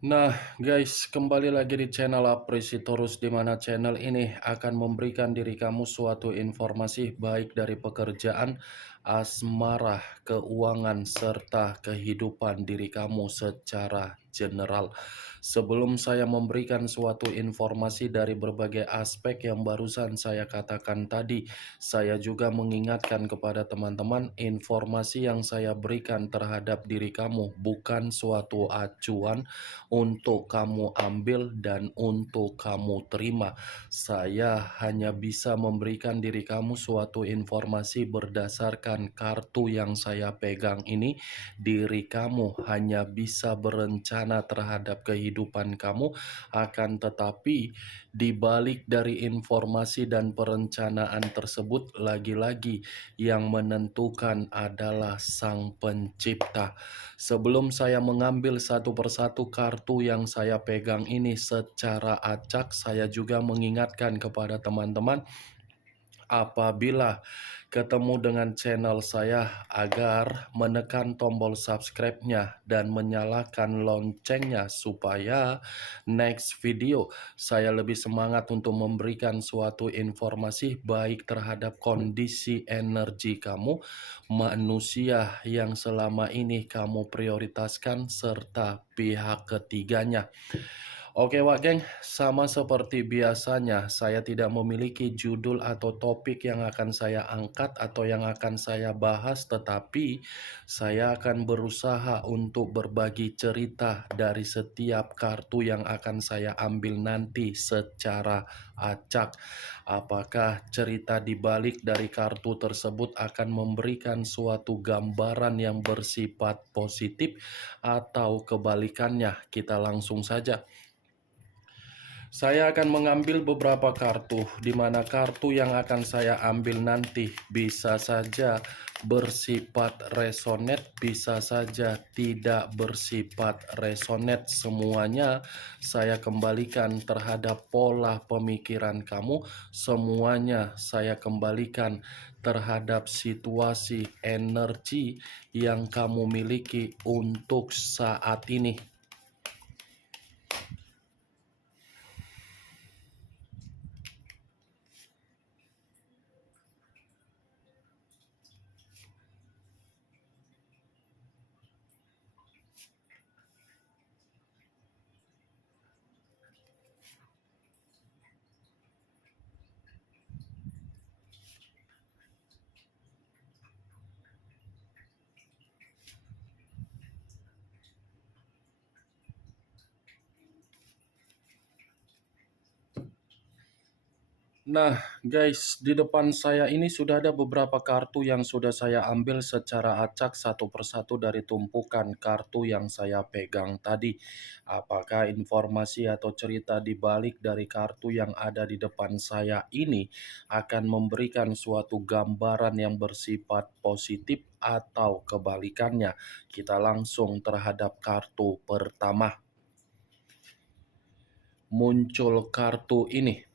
Nah, guys, kembali lagi di channel Apresitorus, di mana channel ini akan memberikan diri kamu suatu informasi baik dari pekerjaan, asmara, keuangan, serta kehidupan diri kamu secara general. Sebelum saya memberikan suatu informasi dari berbagai aspek yang barusan saya katakan tadi, saya juga mengingatkan kepada teman-teman, informasi yang saya berikan terhadap diri kamu bukan suatu acuan untuk kamu ambil dan untuk kamu terima. Saya hanya bisa memberikan diri kamu suatu informasi berdasarkan kartu yang saya pegang ini. Diri kamu hanya bisa berencana terhadap kehidupan kamu, akan tetapi di balik dari informasi dan perencanaan tersebut, lagi-lagi yang menentukan adalah Sang Pencipta. Sebelum saya mengambil satu persatu kartu yang saya pegang ini secara acak, saya juga mengingatkan kepada teman-teman, apabila ketemu dengan channel saya, agar menekan tombol subscribe-nya dan menyalakan loncengnya supaya next video saya lebih semangat untuk memberikan suatu informasi baik terhadap kondisi energi kamu, manusia yang selama ini kamu prioritaskan, serta pihak ketiganya. Oke Wak Geng, sama seperti biasanya saya tidak memiliki judul atau topik yang akan saya angkat atau yang akan saya bahas, tetapi saya akan berusaha untuk berbagi cerita dari setiap kartu yang akan saya ambil nanti secara acak. Apakah cerita di balik dari kartu tersebut akan memberikan suatu gambaran yang bersifat positif atau kebalikannya? Kita langsung saja. Saya akan mengambil beberapa kartu, di mana kartu yang akan saya ambil nanti bisa saja bersifat resonate, bisa saja tidak bersifat resonate. Semuanya saya kembalikan terhadap pola pemikiran kamu, semuanya saya kembalikan terhadap situasi energi yang kamu miliki untuk saat ini. Nah, guys, di depan saya ini sudah ada beberapa kartu yang sudah saya ambil secara acak satu persatu dari tumpukan kartu yang saya pegang tadi. Apakah informasi atau cerita di balik dari kartu yang ada di depan saya ini akan memberikan suatu gambaran yang bersifat positif atau kebalikannya? Kita langsung terhadap kartu pertama. Muncul kartu ini.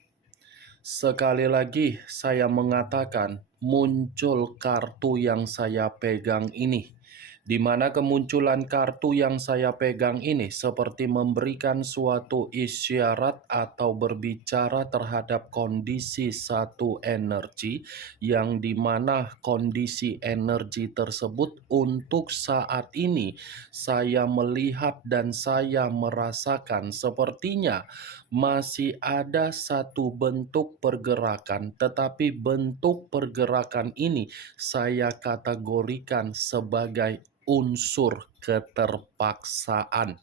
Sekali lagi saya mengatakan, muncul kartu yang saya pegang ini, di mana kemunculan kartu yang saya pegang ini seperti memberikan suatu isyarat atau berbicara terhadap kondisi satu energi, yang dimana kondisi energi tersebut untuk saat ini saya melihat dan saya merasakan sepertinya masih ada satu bentuk pergerakan, tetapi bentuk pergerakan ini saya kategorikan sebagai unsur keterpaksaan.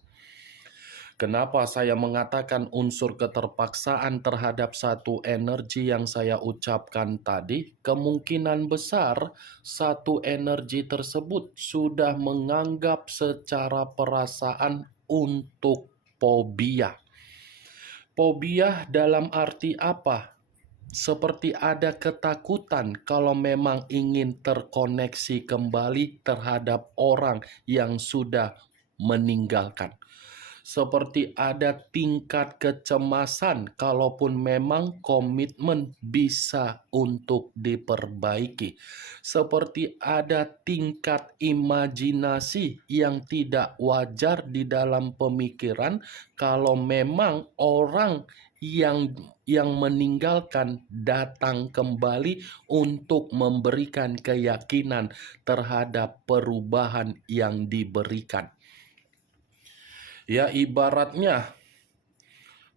Kenapa saya mengatakan unsur keterpaksaan terhadap satu energi yang saya ucapkan tadi? Kemungkinan besar satu energi tersebut sudah menganggap secara perasaan untuk fobia. Fobia dalam arti apa? Seperti ada ketakutan kalau memang ingin terkoneksi kembali terhadap orang yang sudah meninggalkan. seperti ada tingkat kecemasan kalaupun memang komitmen bisa untuk diperbaiki, seperti ada tingkat imajinasi yang tidak wajar di dalam pemikiran kalau memang orang yang meninggalkan datang kembali untuk memberikan keyakinan terhadap perubahan yang diberikan. Ya, ibaratnya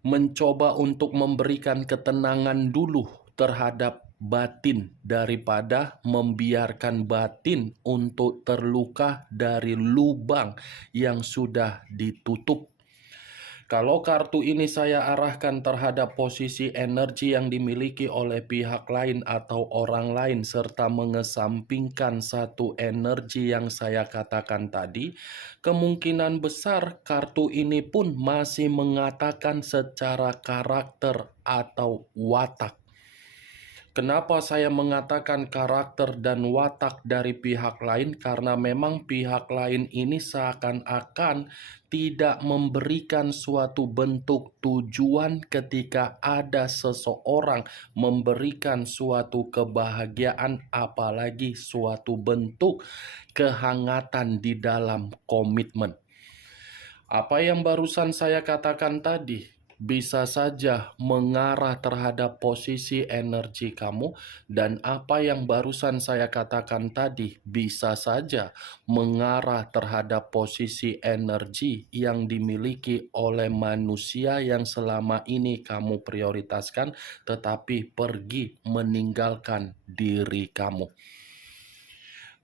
mencoba untuk memberikan ketenangan dulu terhadap batin daripada membiarkan batin untuk terluka dari lubang yang sudah ditutup. Kalau kartu ini saya arahkan terhadap posisi energi yang dimiliki oleh pihak lain atau orang lain serta mengesampingkan satu energi yang saya katakan tadi, kemungkinan besar kartu ini pun masih mengatakan secara karakter atau watak. Kenapa saya mengatakan karakter dan watak dari pihak lain? Karena memang pihak lain ini seakan-akan tidak memberikan suatu bentuk tujuan ketika ada seseorang memberikan suatu kebahagiaan, apalagi suatu bentuk kehangatan di dalam komitmen. Apa yang barusan saya katakan tadi bisa saja mengarah terhadap posisi energi kamu, dan apa yang barusan saya katakan tadi bisa saja mengarah terhadap posisi energi yang dimiliki oleh manusia yang selama ini kamu prioritaskan, tetapi pergi meninggalkan diri kamu.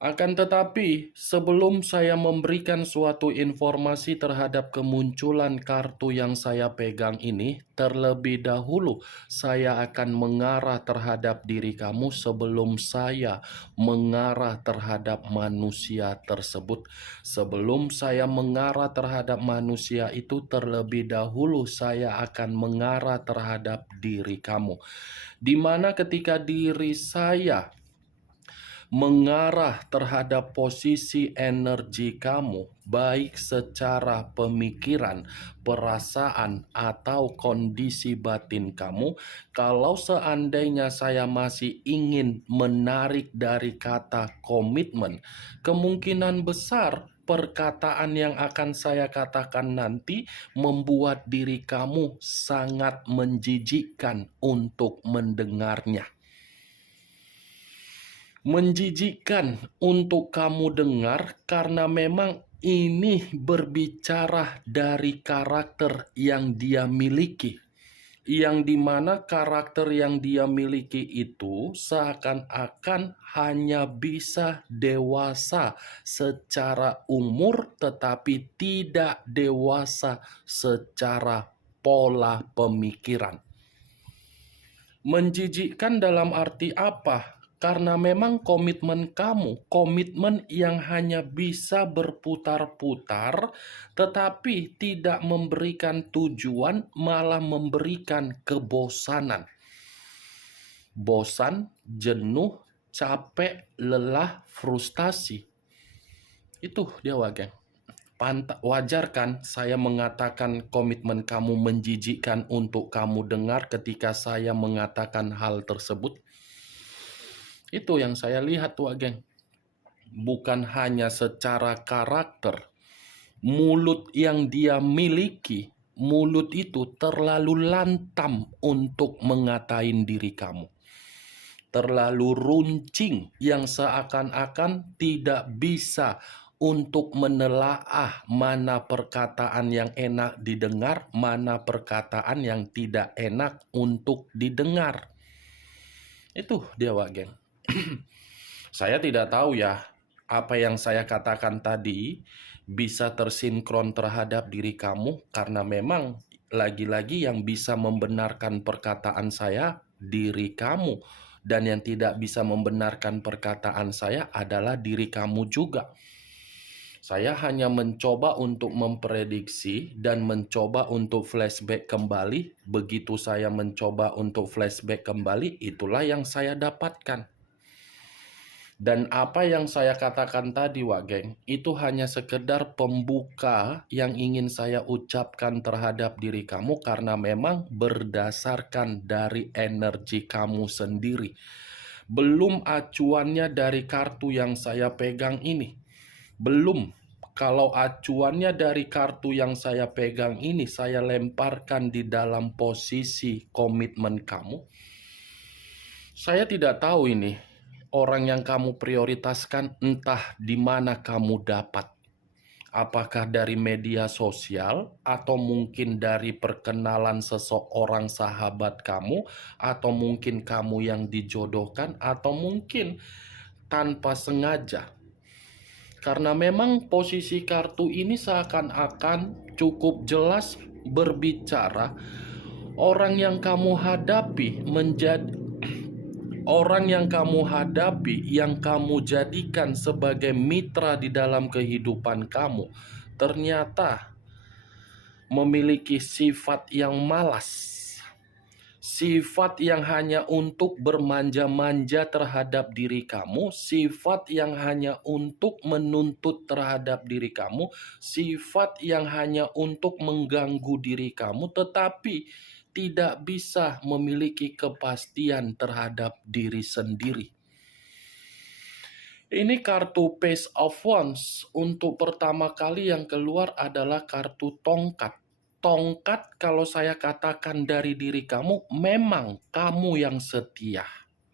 Akan tetapi, sebelum saya memberikan suatu informasi terhadap kemunculan kartu yang saya pegang ini, terlebih dahulu saya akan mengarah terhadap diri kamu sebelum saya mengarah terhadap manusia tersebut. Sebelum saya mengarah terhadap manusia itu, terlebih dahulu saya akan mengarah terhadap diri kamu. Di mana ketika diri saya mengarah terhadap posisi energi kamu, baik secara pemikiran, perasaan, atau kondisi batin kamu. Kalau seandainya saya masih ingin menarik dari kata komitmen, kemungkinan besar perkataan yang akan saya katakan nanti membuat diri kamu sangat menjijikkan untuk mendengarnya. Menjijikkan untuk kamu dengar karena memang ini berbicara dari karakter yang dia miliki, yang dimana karakter yang dia miliki itu seakan-akan hanya bisa dewasa secara umur tetapi tidak dewasa secara pola pemikiran. Menjijikkan dalam arti apa? Karena memang komitmen kamu, komitmen yang hanya bisa berputar-putar, tetapi tidak memberikan tujuan, malah memberikan kebosanan. Bosan, jenuh, capek, lelah, frustasi. Itu dia Wageng. Wajar kan saya mengatakan komitmen kamu menjijikkan untuk kamu dengar ketika saya mengatakan hal tersebut? Itu yang saya lihat tuh, geng. Bukan hanya secara karakter. Mulut yang dia miliki, mulut itu terlalu lantam untuk mengatain diri kamu. Terlalu runcing yang seakan-akan tidak bisa untuk menelaah mana perkataan yang enak didengar, mana perkataan yang tidak enak untuk didengar. Itu dia, Wak Geng. Saya tidak tahu ya, apa yang saya katakan tadi bisa tersinkron terhadap diri kamu, karena memang lagi-lagi yang bisa membenarkan perkataan saya diri kamu, dan yang tidak bisa membenarkan perkataan saya adalah diri kamu juga. Saya hanya mencoba untuk memprediksi dan mencoba untuk flashback kembali. Begitu saya mencoba untuk flashback kembali, itulah yang saya dapatkan. Dan apa yang saya katakan tadi, Wak Geng, itu hanya sekedar pembuka yang ingin saya ucapkan terhadap diri kamu karena memang berdasarkan dari energi kamu sendiri. Belum acuannya dari kartu yang saya pegang ini. Belum. Kalau acuannya dari kartu yang saya pegang ini, saya lemparkan di dalam posisi komitmen kamu. Saya tidak tahu ini orang yang kamu prioritaskan entah di mana kamu dapat. Apakah dari media sosial atau mungkin dari perkenalan seseorang sahabat kamu atau mungkin kamu yang dijodohkan atau mungkin tanpa sengaja. Karena memang posisi kartu ini seakan-akan cukup jelas berbicara orang yang kamu hadapi yang kamu jadikan sebagai mitra di dalam kehidupan kamu ternyata memiliki sifat yang malas. Sifat yang hanya untuk bermanja-manja terhadap diri kamu, sifat yang hanya untuk menuntut terhadap diri kamu, sifat yang hanya untuk mengganggu diri kamu, tetapi tidak bisa memiliki kepastian terhadap diri sendiri. Ini kartu Page of Wands. Untuk pertama kali yang keluar adalah kartu tongkat. Tongkat kalau saya katakan dari diri kamu, memang kamu yang setia.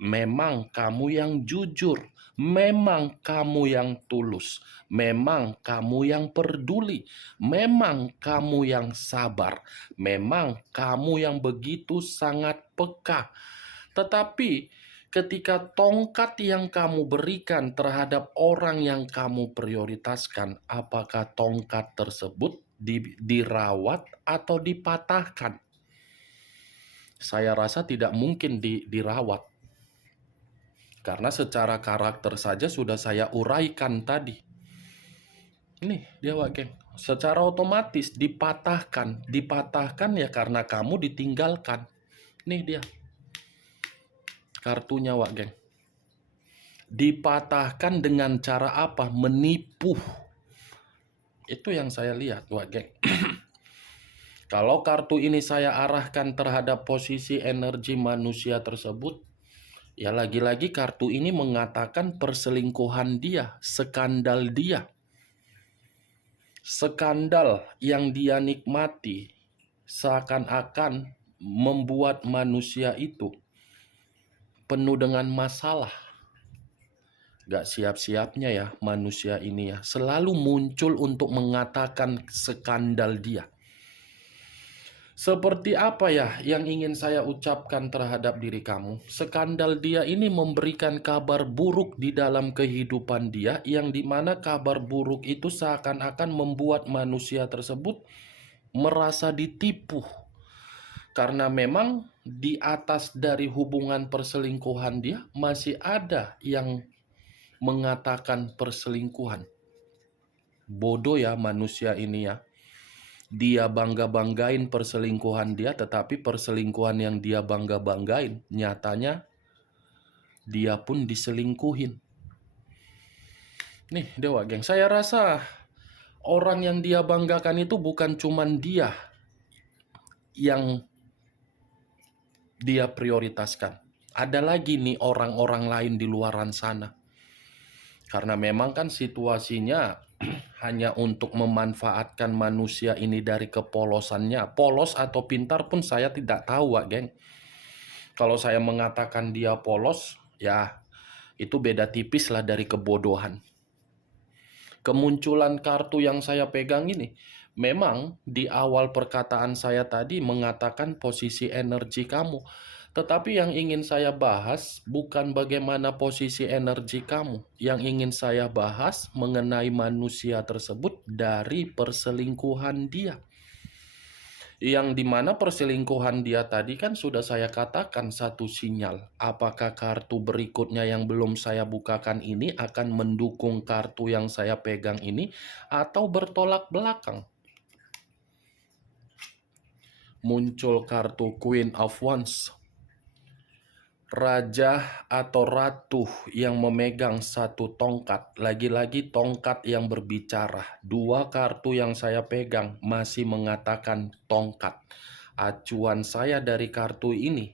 Memang kamu yang jujur. Memang kamu yang tulus. Memang kamu yang peduli. Memang kamu yang sabar. Memang kamu yang begitu sangat peka. Tetapi ketika tongkat yang kamu berikan terhadap orang yang kamu prioritaskan, apakah tongkat tersebut dirawat atau dipatahkan? Saya rasa tidak mungkin dirawat. Karena secara karakter saja sudah saya uraikan tadi. Nih dia, Wak Geng. Secara otomatis dipatahkan. Dipatahkan ya karena kamu ditinggalkan. Nih dia. Kartunya, Wak Geng. Dipatahkan dengan cara apa? Menipu. Itu yang saya lihat, Wak Geng. Kalau kartu ini saya arahkan terhadap posisi energi manusia tersebut, ya lagi-lagi kartu ini mengatakan perselingkuhan dia, skandal dia. Skandal yang dia nikmati seakan-akan membuat manusia itu penuh dengan masalah. Gak siap-siapnya ya manusia ini ya, selalu muncul untuk mengatakan skandal dia. Seperti apa ya yang ingin saya ucapkan terhadap diri kamu? Skandal dia ini memberikan kabar buruk di dalam kehidupan dia, yang dimana kabar buruk itu seakan-akan membuat manusia tersebut merasa ditipu. Karena memang di atas dari hubungan perselingkuhan dia masih ada yang mengatakan perselingkuhan. Bodoh ya manusia ini ya. Dia bangga-banggain perselingkuhan dia, tetapi perselingkuhan yang dia bangga-banggain, nyatanya dia pun diselingkuhin. Nih, Dewa Geng, saya rasa orang yang dia banggakan itu bukan cuman dia yang dia prioritaskan. Ada lagi nih orang-orang lain di luaran sana. Karena memang kan situasinya hanya untuk memanfaatkan manusia ini dari kepolosannya. Polos atau pintar pun saya tidak tahu, Wak Geng. Kalau saya mengatakan dia polos, ya itu beda tipis lah dari kebodohan. Kemunculan kartu yang saya pegang ini, memang di awal perkataan saya tadi mengatakan posisi energi kamu. Tetapi yang ingin saya bahas bukan bagaimana posisi energi kamu. Yang ingin saya bahas mengenai manusia tersebut dari perselingkuhan dia. Yang dimana perselingkuhan dia tadi kan sudah saya katakan satu sinyal. Apakah kartu berikutnya yang belum saya bukakan ini akan mendukung kartu yang saya pegang ini atau bertolak belakang? Muncul kartu Queen of Wands. raja atau ratu yang memegang satu tongkat, lagi-lagi tongkat yang berbicara. Dua kartu yang saya pegang masih mengatakan tongkat. Acuan saya dari kartu ini,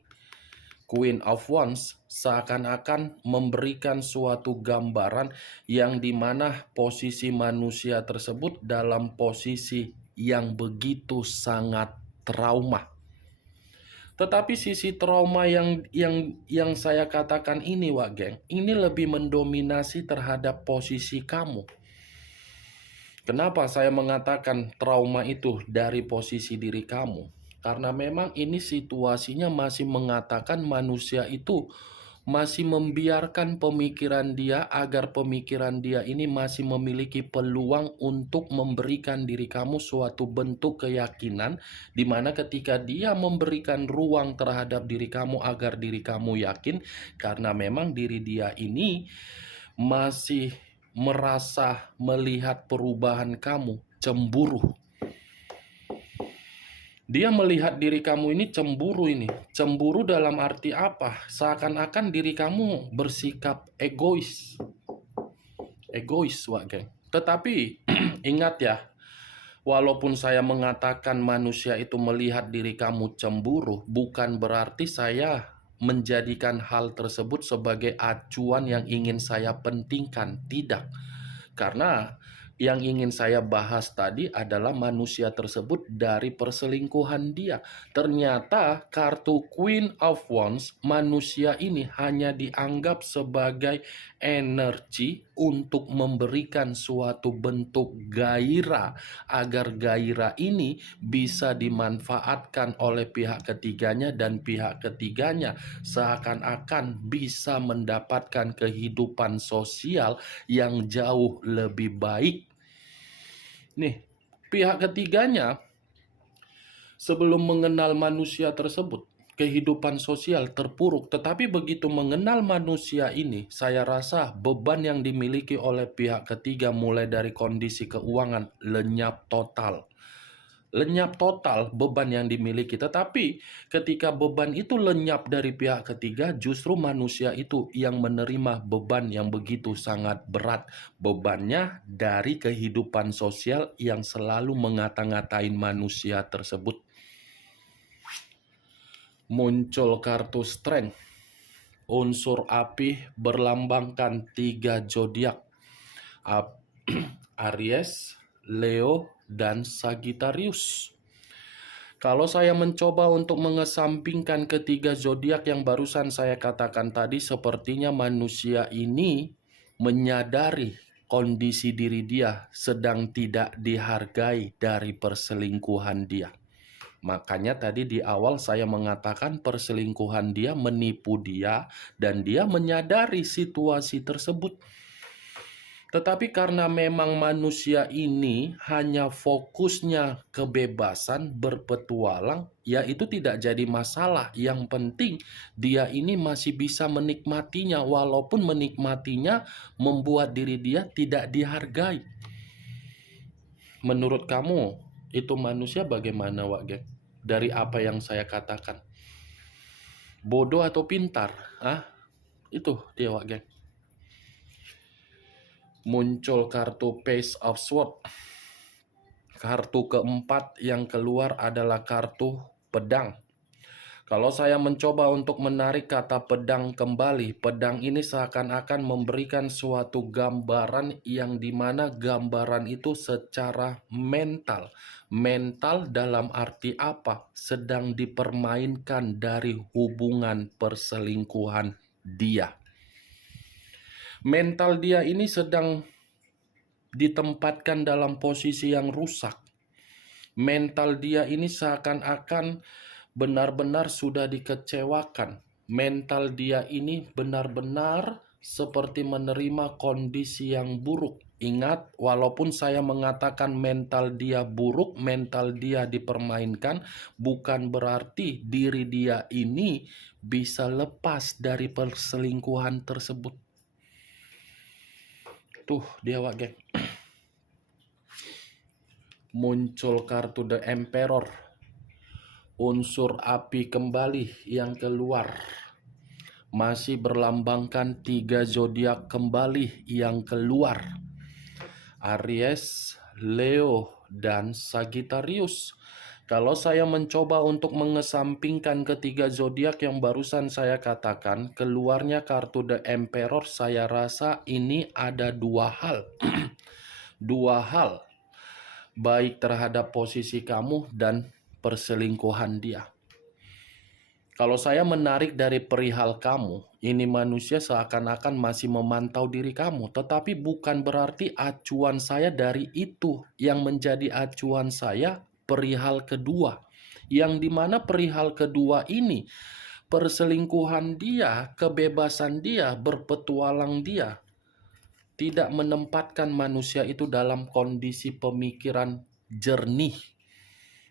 Queen of Wands, seakan-akan memberikan suatu gambaran yang dimana posisi manusia tersebut dalam posisi yang begitu sangat trauma. Tetapi sisi trauma yang saya katakan ini, Wak Geng, ini lebih mendominasi terhadap posisi kamu. Kenapa saya mengatakan trauma itu dari posisi diri kamu? Karena memang ini situasinya masih mengatakan manusia itu masih membiarkan pemikiran dia agar pemikiran dia ini masih memiliki peluang untuk memberikan diri kamu suatu bentuk keyakinan, di mana ketika dia memberikan ruang terhadap diri kamu agar diri kamu yakin, karena memang diri dia ini masih merasa melihat perubahan kamu, cemburu. Dia melihat diri kamu ini cemburu ini. Cemburu dalam arti apa? Seakan-akan diri kamu bersikap egois. Egois, Wak Geng. Tetapi ingat ya, walaupun saya mengatakan manusia itu melihat diri kamu cemburu, bukan berarti saya menjadikan hal tersebut sebagai acuan yang ingin saya pentingkan. Tidak. Karena yang ingin saya bahas tadi adalah manusia tersebut dari perselingkuhan dia. Ternyata kartu Queen of Wands, manusia ini hanya dianggap sebagai energi untuk memberikan suatu bentuk gairah, agar gairah ini bisa dimanfaatkan oleh pihak ketiganya, dan pihak ketiganya seakan-akan bisa mendapatkan kehidupan sosial yang jauh lebih baik. Nih, pihak ketiganya sebelum mengenal manusia tersebut, kehidupan sosial terpuruk. Tetapi begitu mengenal manusia ini, saya rasa beban yang dimiliki oleh pihak ketiga mulai dari kondisi keuangan lenyap total. Lenyap total beban yang dimiliki. Tetapi ketika beban itu lenyap dari pihak ketiga, justru manusia itu yang menerima beban yang begitu sangat berat. Bebannya dari kehidupan sosial yang selalu ngata-ngatain manusia tersebut. Muncul kartu strength. Unsur api berlambangkan 3 zodiak. Aries, Leo, dan Sagittarius. Kalau saya mencoba untuk mengesampingkan ketiga zodiak yang barusan saya katakan tadi, sepertinya manusia ini menyadari kondisi diri dia sedang tidak dihargai dari perselingkuhan dia. Makanya tadi di awal saya mengatakan perselingkuhan dia menipu dia dan dia menyadari situasi tersebut. Tetapi karena memang manusia ini hanya fokusnya kebebasan berpetualang, ya itu tidak jadi masalah. Yang penting dia ini masih bisa menikmatinya, walaupun menikmatinya membuat diri dia tidak dihargai. Menurut kamu, itu manusia bagaimana, Wak Geng? Dari apa yang saya katakan. Bodoh atau pintar? Itu dia, Wak Geng. Muncul kartu Page of Swords. Kartu keempat yang keluar adalah kartu pedang. Kalau saya mencoba untuk menarik kata pedang kembali, pedang ini seakan-akan memberikan suatu gambaran yang dimana gambaran itu secara mental. Mental dalam arti apa? Sedang dipermainkan dari hubungan perselingkuhan dia. Mental dia ini sedang ditempatkan dalam posisi yang rusak. Mental dia ini seakan-akan benar-benar sudah dikecewakan. Mental dia ini benar-benar seperti menerima kondisi yang buruk. Ingat, walaupun saya mengatakan mental dia buruk, mental dia dipermainkan, bukan berarti diri dia ini bisa lepas dari perselingkuhan tersebut. Tuh dia, Wak Geng. Muncul kartu The Emperor. Unsur api kembali yang keluar. masih berlambangkan 3 zodiak kembali yang keluar. Aries, Leo, dan Sagittarius. Kalau saya mencoba untuk mengesampingkan ketiga zodiak yang barusan saya katakan, keluarnya kartu The Emperor, saya rasa ini ada dua hal. Dua hal, baik terhadap posisi kamu dan perselingkuhan dia. Kalau saya menarik dari perihal kamu, ini manusia seakan-akan masih memantau diri kamu, tetapi bukan berarti acuan saya dari itu. Yang menjadi acuan saya perihal kedua, yang dimana perihal kedua ini, perselingkuhan dia, kebebasan dia, berpetualang dia, tidak menempatkan manusia itu dalam kondisi pemikiran jernih.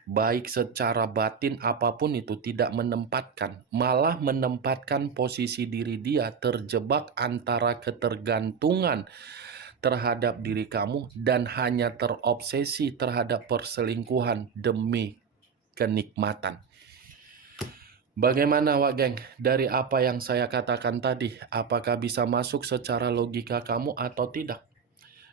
Baik secara batin apapun itu tidak menempatkan, malah menempatkan posisi diri dia terjebak antara ketergantungan terhadap diri kamu dan hanya terobsesi terhadap perselingkuhan demi kenikmatan. Bagaimana Wak Geng? Dari apa yang saya katakan tadi, apakah bisa masuk secara logika kamu atau tidak?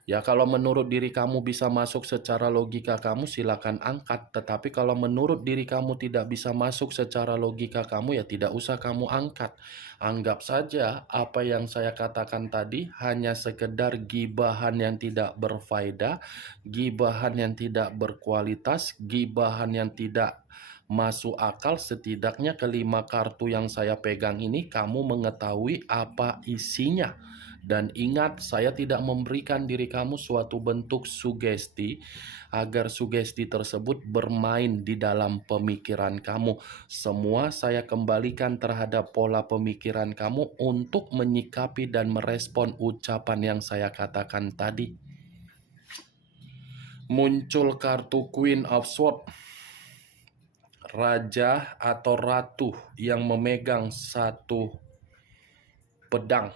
Ya, kalau menurut diri kamu bisa masuk secara logika kamu, silakan angkat. Tetapi kalau menurut diri kamu tidak bisa masuk secara logika kamu, ya tidak usah kamu angkat. Anggap saja apa yang saya katakan tadi hanya sekedar gibahan yang tidak berfaedah, gibahan yang tidak berkualitas, gibahan yang tidak masuk akal. Setidaknya kelima kartu yang saya pegang ini kamu mengetahui apa isinya. Dan ingat, saya tidak memberikan diri kamu suatu bentuk sugesti agar sugesti tersebut bermain di dalam pemikiran kamu. Semua saya kembalikan terhadap pola pemikiran kamu untuk menyikapi dan merespon ucapan yang saya katakan tadi. Muncul kartu Queen of Swords, raja atau ratu yang memegang satu pedang.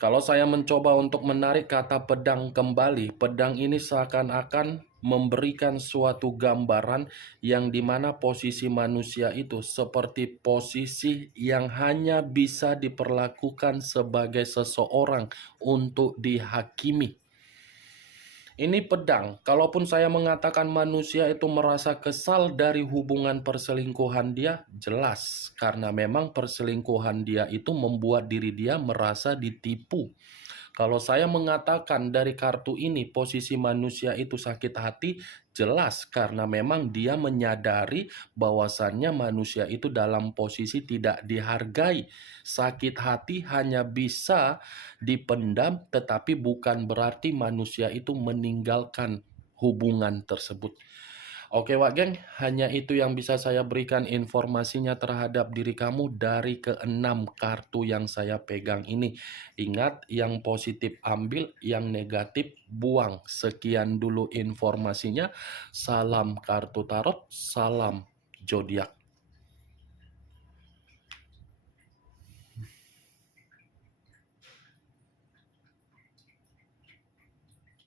Kalau saya mencoba untuk menarik kata pedang kembali, pedang ini seakan-akan memberikan suatu gambaran yang dimana posisi manusia itu seperti posisi yang hanya bisa diperlakukan sebagai seseorang untuk dihakimi. Ini pedang, kalaupun saya mengatakan manusia itu merasa kesal dari hubungan perselingkuhan dia, jelas. Karena memang perselingkuhan dia itu membuat diri dia merasa ditipu. Kalau saya mengatakan dari kartu ini posisi manusia itu sakit hati, jelas karena memang dia menyadari bahwasannya manusia itu dalam posisi tidak dihargai. Sakit hati hanya bisa dipendam, tetapi bukan berarti manusia itu meninggalkan hubungan tersebut. Oke Wak Geng, hanya itu yang bisa saya berikan informasinya terhadap diri kamu dari keenam kartu yang saya pegang ini. Ingat, yang positif ambil, yang negatif buang. Sekian dulu informasinya. Salam kartu tarot, salam zodiak.